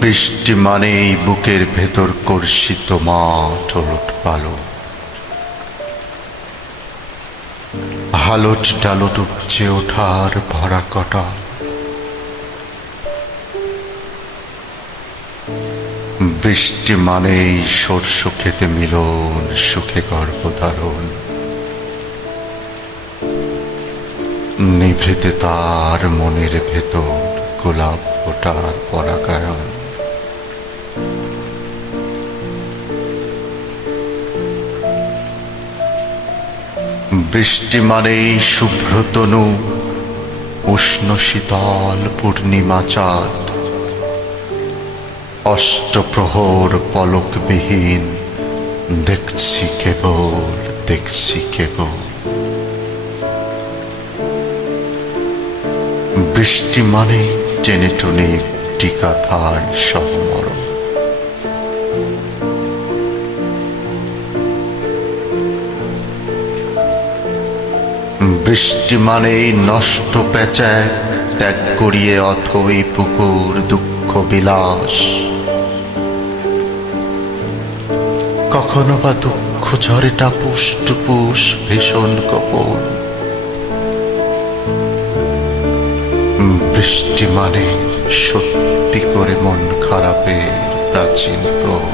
বৃষ্টি মানে এই বুকের ভেতর কর্ষিত মা চলট পালট হালট ডালট উপচে ওঠার ভরা কটা। বৃষ্টি মানেই সর্ষ খেতে মিলন, সুখে গর্ভ ধারণ নিভৃতে তার মনের ভেতর গোলাপ ফোটার পরাগায়ন। বৃষ্টি মানেই শুভ্রতনু, উষ্ণ শীতল পূর্ণিমা চাঁদ, অষ্টপ্রহর পলকবিহীন, দেখছি কেবল দেখছি কেবল। বৃষ্টি মানে টেনে টুনে একটি কাথায় সহমরণ। বৃষ্টি মানেই নষ্ট পেঁচায় ত্যাগ করিয়ে অথই পুকুর দুঃখ বিলাস। কখনো বা দুঃখ ঝরে টাপুস টুপুস ভীষণ কপন বৃষ্টি মানে সত্যি করে মন খারাপের প্রাচীন প্রভ